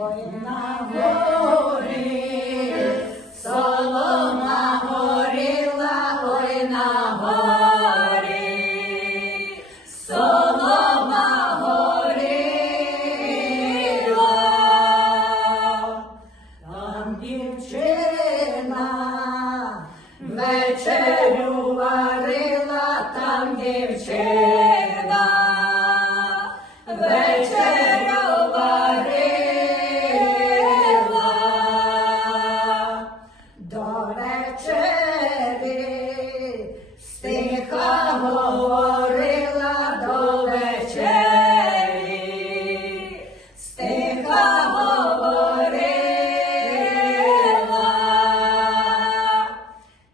ой горіла, ой горі, солома горіла. Дівчина вечерю варила, там дівчина вечерю говорила до вечері, стиха говорила.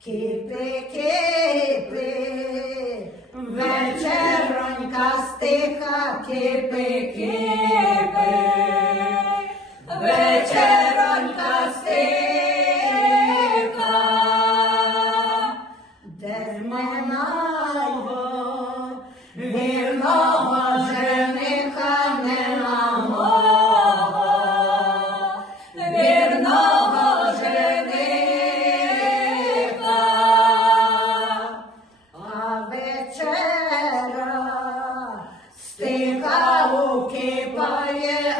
Кипи, кипи, вечеронька стиха, кипи, кипи, минало вірного жениха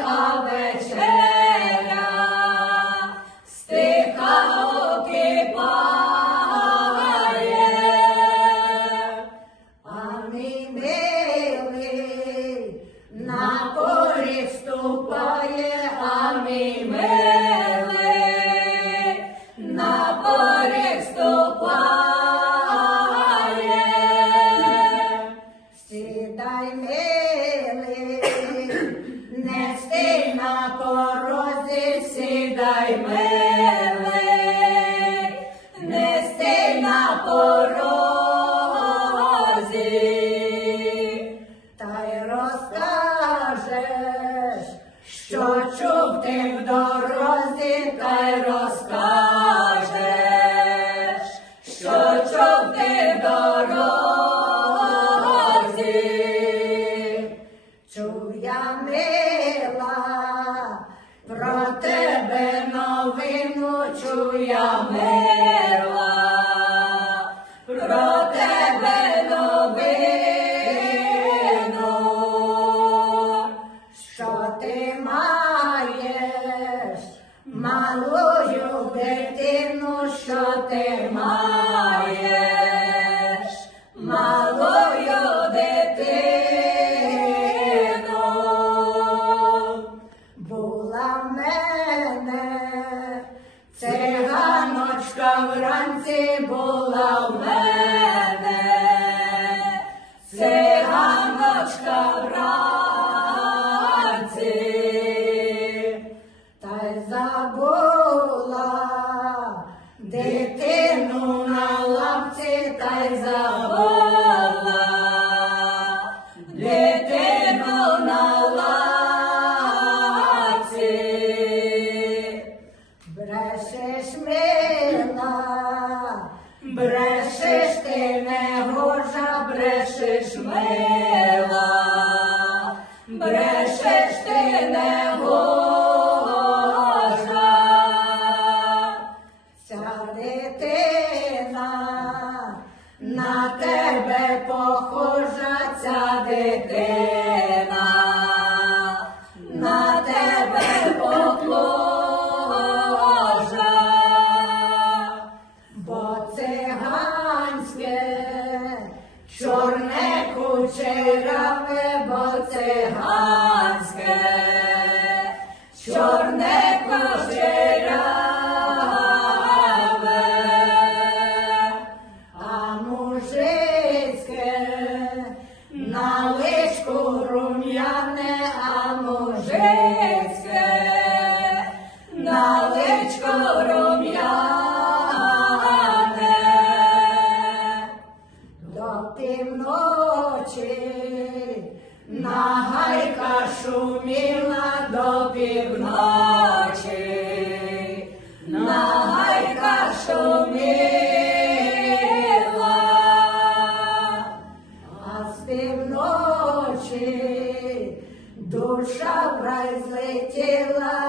а вечера та й розкажеш, що чув ти в дорозі, та й розкажеш, що чув в дорозі. Чув я мила, про тебе новину чув я малую дитину, що ти маєш малою дитину. Була в мене циганочка вранці була в мене, циганочка вранці, брешеш ти не гожа, брешеш мила, брешеш ти не гожа. Ця дитина на тебе похожа, ця дитина шуміла до півночі, на гайка шуміла, а з півночі душа в.